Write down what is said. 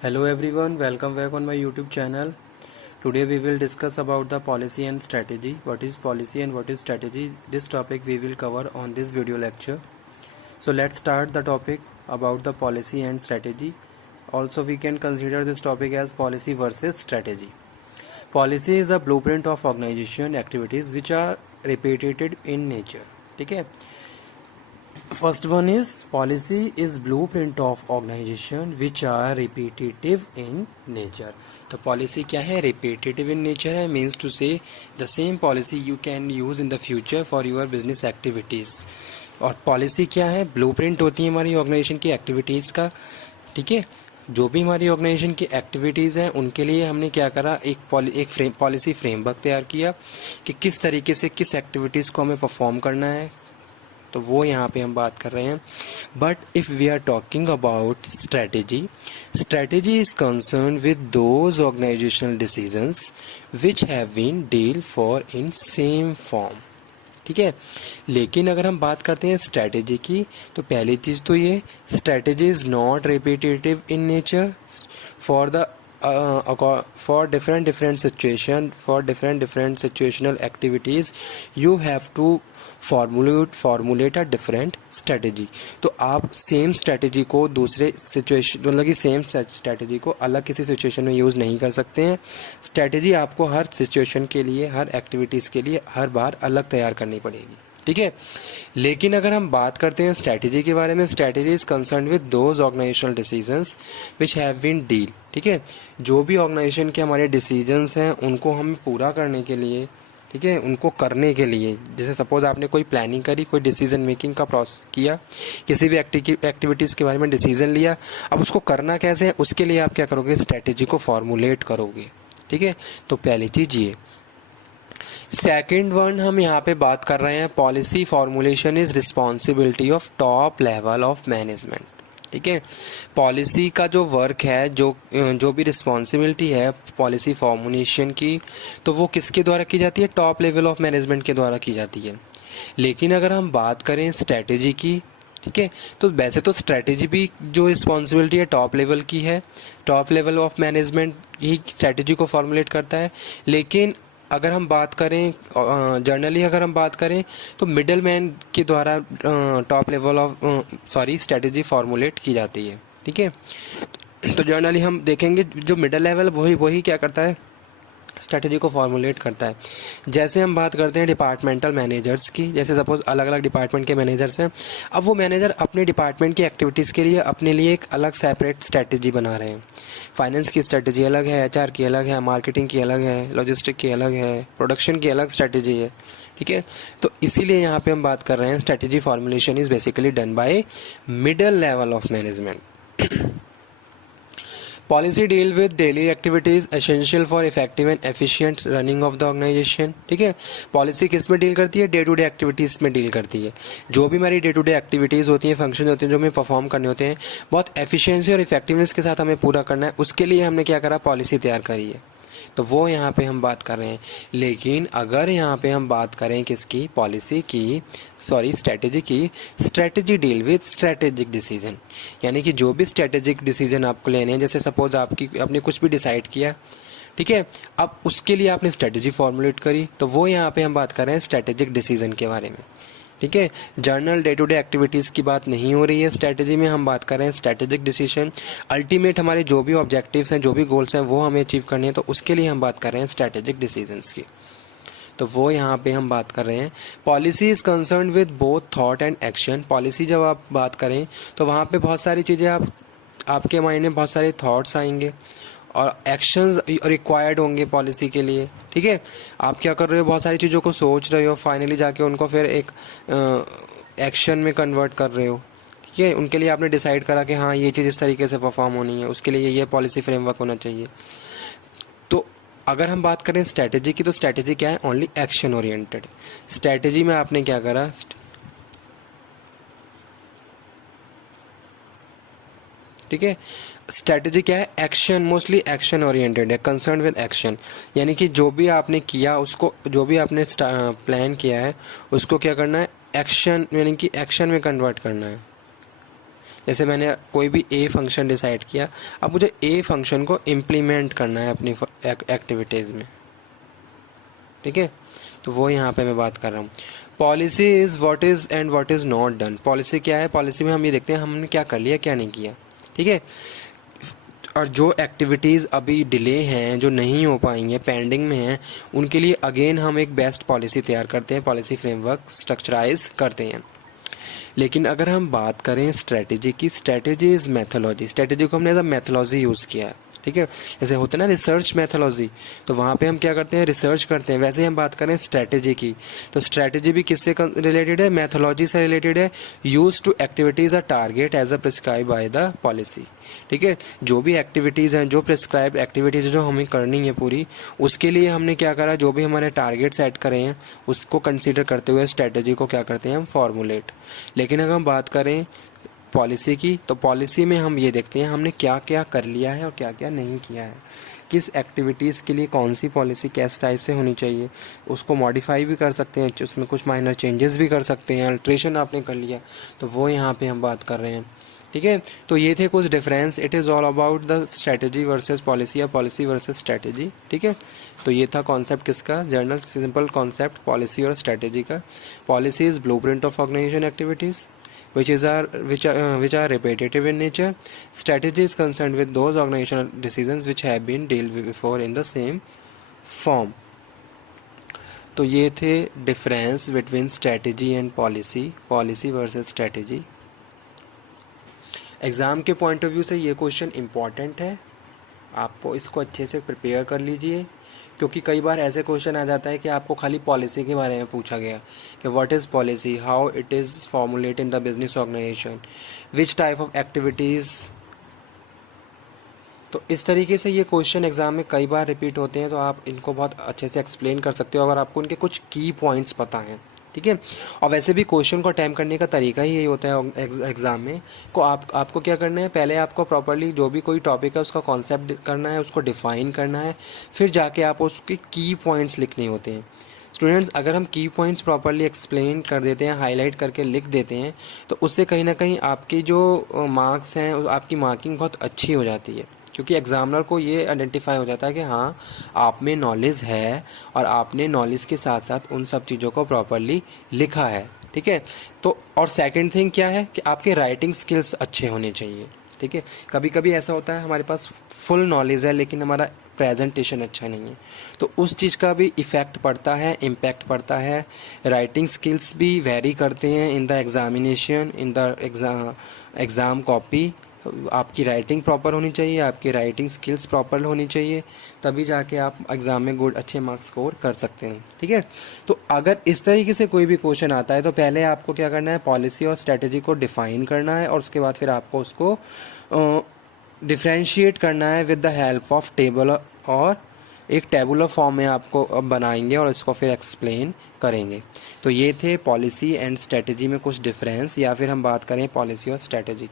Hello everyone, welcome back on my YouTube channel. Today we will discuss about the policy and strategy. What is policy and what is strategy? This topic we will cover on this video lecture. So let's start the topic about the policy and strategy. Also we can consider this topic as policy versus strategy. Policy is a blueprint of organization activities which are repeated in nature. ठीक है. First one is policy is blueprint of organization which are repetitive in nature. तो policy क्या है? Repetitive in nature है, means to say the same policy you can use in the future for your business activities. और policy क्या है? Blueprint होती है हमारी organization की activities का. ठीक है, जो भी हमारी ऑर्गेनाइजेशन की एक्टिविटीज़ हैं उनके लिए हमने क्या करा, एक पॉलिसी फ्रेमवर्क तैयार किया कि किस तरीके से किस एक्टिविटीज़ को हमें परफॉर्म करना है. तो वो यहाँ पे हम बात कर रहे हैं. But if we are talking about strategy is concern with those organisational decisions which have been deal for in same form. ठीक है, लेकिन अगर हम बात करते हैं स्ट्रेटेजी की, तो पहली चीज़ तो ये, strategy is not repetitive in nature. For the for different situational activities you have to formulate a different strategy. तो आप सेम स्ट्रेटेजी को दूसरे सिचुएशन, मतलब कि सेम स्ट्रेटेजी को अलग किसी सिचुएशन में यूज़ नहीं कर सकते हैं. स्ट्रेटेजी आपको हर सिचुएशन के लिए, हर एक्टिविटीज़ के लिए हर बार अलग तैयार करनी पड़ेगी. ठीक है, लेकिन अगर हम बात करते हैं स्ट्रैटेजी के बारे में, strategy is concern with those organisational decisions which have been deal. ठीक है, जो भी ऑर्गेनाइजेशन के हमारे डिसीजंस हैं उनको हम पूरा करने के लिए, ठीक है, उनको करने के लिए, जैसे सपोज आपने कोई प्लानिंग करी, कोई डिसीजन मेकिंग का प्रोसेस किया, किसी भी एक्टिविटीज़ के बारे में डिसीजन लिया, अब उसको करना कैसे है उसके लिए आप क्या करोगे, स्ट्रैटेजी को फॉर्मुलेट करोगे. ठीक है, तो पहली चीज़ ये. सेकेंड वन हम यहाँ पे बात कर रहे हैं, policy formulation is responsibility of top level of management. ठीक है, पॉलिसी का जो वर्क है, जो भी रिस्पॉन्सिबिलिटी है पॉलिसी फॉर्मुलेशन की, तो वो किसके द्वारा की जाती है, टॉप लेवल ऑफ मैनेजमेंट के द्वारा की जाती है. लेकिन अगर हम बात करें स्ट्रैटेजी की, ठीक है, तो वैसे तो स्ट्रैटेजी भी जो रिस्पॉन्सिबिलिटी है टॉप लेवल की है, top level of management he strategy को फॉर्मुलेट करता है. लेकिन अगर हम बात करें जनरली, अगर हम बात करें तो मिडल मैन के द्वारा top level of strategy formulate की जाती है. ठीक है, तो जनरली हम देखेंगे जो मिडल लेवल वही क्या करता है, स्ट्रैटेजी को फॉर्मुलेट करता है. जैसे हम बात करते हैं डिपार्टमेंटल मैनेजर्स की, जैसे सपोज अलग अलग डिपार्टमेंट के मैनेजर्स हैं, अब वो मैनेजर अपने डिपार्टमेंट की एक्टिविटीज़ के लिए अपने लिए एक अलग सेपरेट स्ट्रैटेजी बना रहे हैं. फाइनेंस की स्ट्रैटेजी अलग है, एचआर की अलग है, मार्केटिंग की अलग है, लॉजिस्टिक की अलग है, प्रोडक्शन की अलग स्ट्रैटेजी है. ठीक है, तो इसीलिए यहाँ पे हम बात कर रहे हैं strategy formulation is basically done by middle level of management. Policy deal with daily activities essential for effective and efficient running of the organisation. ठीक है, पॉलिसी किस में डील करती है, डे टू डे एक्टिविटीज़ में डील करती है. जो भी हमारी डे टू डे एक्टिविटीज़ होती हैं, फंक्शन होते हैं, जो हमें परफॉर्म करने होते हैं, बहुत एफिशिएंसी और इफेक्टिवनेस के साथ हमें पूरा करना है, उसके लिए हमने क्या करा, पॉलिसी तैयार करी है. तो वो यहाँ पे हम बात कर रहे हैं. लेकिन अगर यहाँ पे हम बात करें किसकी, पॉलिसी की, स्ट्रैटेजी की, strategy deal with strategic decision, यानी कि जो भी स्ट्रैटेजिक डिसीजन आपको लेने हैं, जैसे सपोज आपने कुछ भी डिसाइड किया, ठीक है, अब उसके लिए आपने स्ट्रैटेजी फॉर्मुलेट करी, तो वो यहाँ पे हम बात कर रहे हैं स्ट्रैटेजिक डिसीजन के बारे में. ठीक है, general day to day activities की बात नहीं हो रही है स्ट्रैटेजी में, हम बात कर रहे हैं स्ट्रैटेजिक डिसीजन. अल्टीमेट हमारे जो भी ऑब्जेक्टिव्स हैं, जो भी गोल्स हैं, वो हमें अचीव करनी है, तो उसके लिए हम बात कर रहे हैं स्ट्रैटेजिक डिसीजंस की. तो वो यहाँ पे हम बात कर रहे हैं. Policy is concern with both thought and action. Policy जब आप बात करें तो वहाँ पे बहुत सारी चीज़ें आपके माइंड में बहुत सारे थॉट्स आएंगे और एक्शंस रिक्वायर्ड होंगे पॉलिसी के लिए. ठीक है, आप क्या कर रहे हो, बहुत सारी चीज़ों को सोच रहे हो, फाइनली जाके उनको फिर एक एक्शन में कन्वर्ट कर रहे हो. ठीक है, उनके लिए आपने डिसाइड करा कि हाँ ये चीज़ इस तरीके से परफॉर्म होनी है, उसके लिए ये पॉलिसी फ्रेमवर्क होना चाहिए. तो अगर हम बात करें स्ट्रैटेजी की, तो स्ट्रैटेजी क्या है, ओनली एक्शन ओरिएंटेड. स्ट्रैटेजी में आपने क्या करा, ठीक है, स्ट्रैटेजी क्या है, एक्शन, मोस्टली एक्शन ओरिएंटेड है, कंसर्न विद एक्शन. यानी कि जो भी आपने किया उसको, जो भी आपने प्लान किया है उसको क्या करना है, एक्शन, यानी कि एक्शन में कन्वर्ट करना है. जैसे मैंने कोई भी ए फंक्शन डिसाइड किया, अब मुझे ए फंक्शन को इम्प्लीमेंट करना है अपनी एक्टिविटीज़ में, ठीक है। तो वो यहाँ पे मैं बात कर रहा हूँ। Policy is what is and what is not done. Policy क्या है, पॉलिसी में हम ये देखते हैं हमने क्या कर लिया क्या नहीं किया, ठीक है। और जो एक्टिविटीज़ अभी डिले हैं, जो नहीं हो पाई हैं, पेंडिंग में हैं, उनके लिए अगेन हम एक बेस्ट पॉलिसी तैयार करते हैं, पॉलिसी फ्रेमवर्क स्ट्रक्चराइज करते हैं। लेकिन अगर हम बात करें स्ट्रेटेजी की, स्ट्रेटेजी इज़ मैथोलॉजी। स्ट्रेटेजी को हमने एज अ मैथोलॉजी यूज़ किया है, ठीक है। जैसे होता है ना रिसर्च मैथोलॉजी, तो वहाँ पे हम क्या करते हैं, रिसर्च करते हैं। वैसे हम बात करें स्ट्रेटेजी की, तो स्ट्रेटेजी भी किससे रिलेटेड है, मैथोलॉजी से रिलेटेड है। Use to activities a target as a prescribe by the policy, ठीक है। जो भी एक्टिविटीज़ हैं, जो प्रिस्क्राइब एक्टिविटीज़ जो हमें करनी है पूरी, उसके लिए हमने क्या करा, जो भी हमारे टारगेट सेट करे हैं उसको कंसीडर करते हुए स्ट्रेटेजी को क्या करते हैं हम, फॉर्मुलेट। लेकिन अगर हम बात करें पॉलिसी की, तो पॉलिसी में हम ये देखते हैं हमने क्या क्या कर लिया है और क्या क्या नहीं किया है, किस एक्टिविटीज़ के लिए कौन सी पॉलिसी किस टाइप से होनी चाहिए। उसको मॉडिफाई भी कर सकते हैं, उसमें कुछ माइनर चेंजेस भी कर सकते हैं, अल्ट्रेशन आपने कर लिया, तो वो यहाँ पे हम बात कर रहे हैं, ठीक है। तो ये थे कुछ difference. It is all about the strategy versus policy या पॉलिसी वर्सेस स्ट्रेटजी, ठीक है। तो ये था कॉन्सेप्ट किसका, जनरल सिंपल कॉन्सेप्ट पॉलिसी और स्ट्रेटजी का। Policy is blueprint of organisation activities which are repetitive in nature. Strategy is concerned with those organizational decisions which have been dealt with before in the same form. तो ये थे difference between strategy and policy, policy versus strategy. Exam के point of view से ये question important है, आपको इसको अच्छे से प्रिपेयर कर लीजिए, क्योंकि कई बार ऐसे क्वेश्चन आ जाता है कि आपको खाली पॉलिसी के बारे में पूछा गया कि what is policy, how it is formulate in the business organisation, which type of activities. तो इस तरीके से ये क्वेश्चन एग्जाम में कई बार रिपीट होते हैं, तो आप इनको बहुत अच्छे से एक्सप्लेन कर सकते हो अगर आपको उनके कुछ की पॉइंट्स पता हैं, ठीक है। और वैसे भी क्वेश्चन को अटैम्प्ट करने का तरीका ही यही होता है एग्ज़ाम में को आपको क्या करना है, पहले आपको प्रॉपर्ली जो भी कोई टॉपिक है उसका कॉन्सेप्ट करना है, उसको डिफ़ाइन करना है, फिर जाके आप उसके की पॉइंट्स लिखने होते हैं। स्टूडेंट्स, अगर हम की पॉइंट्स प्रॉपर्ली एक्सप्लेन कर देते हैं, हाईलाइट करके लिख देते हैं, तो उससे कहीं ना कहीं आपकी जो मार्क्स हैं, आपकी मार्किंग बहुत अच्छी हो जाती है, क्योंकि एग्ज़ामिनर को ये आइडेंटिफाई हो जाता है कि हाँ आप में नॉलेज है और आपने नॉलेज के साथ साथ उन सब चीज़ों को प्रॉपर्ली लिखा है, ठीक है। तो और सेकंड थिंग क्या है कि आपके राइटिंग स्किल्स अच्छे होने चाहिए, ठीक है। कभी कभी ऐसा होता है हमारे पास फुल नॉलेज है लेकिन हमारा प्रेजेंटेशन अच्छा नहीं है, तो उस चीज़ का भी इफ़ेक्ट पड़ता है, इम्पैक्ट पड़ता है। राइटिंग स्किल्स भी वेरी करते हैं in the examination, in the exam copy. आपकी राइटिंग प्रॉपर होनी चाहिए, आपकी राइटिंग स्किल्स प्रॉपर होनी चाहिए, तभी जाके आप एग्ज़ाम में गुड अच्छे मार्क्स स्कोर कर सकते हैं, ठीक है। तो अगर इस तरीके से कोई भी क्वेश्चन आता है तो पहले आपको क्या करना है, पॉलिसी और स्ट्रेटजी को डिफाइन करना है और उसके बाद फिर आपको उसको डिफ्रेंशिएट करना है with the help of table, और एक टेबुलर फॉर्म में आपको अब बनाएंगे और इसको फिर एक्सप्लेन करेंगे। तो ये थे पॉलिसी एंड स्ट्रेटजी में कुछ डिफरेंस, या फिर हम बात करें पॉलिसी और स्ट्रेटजी।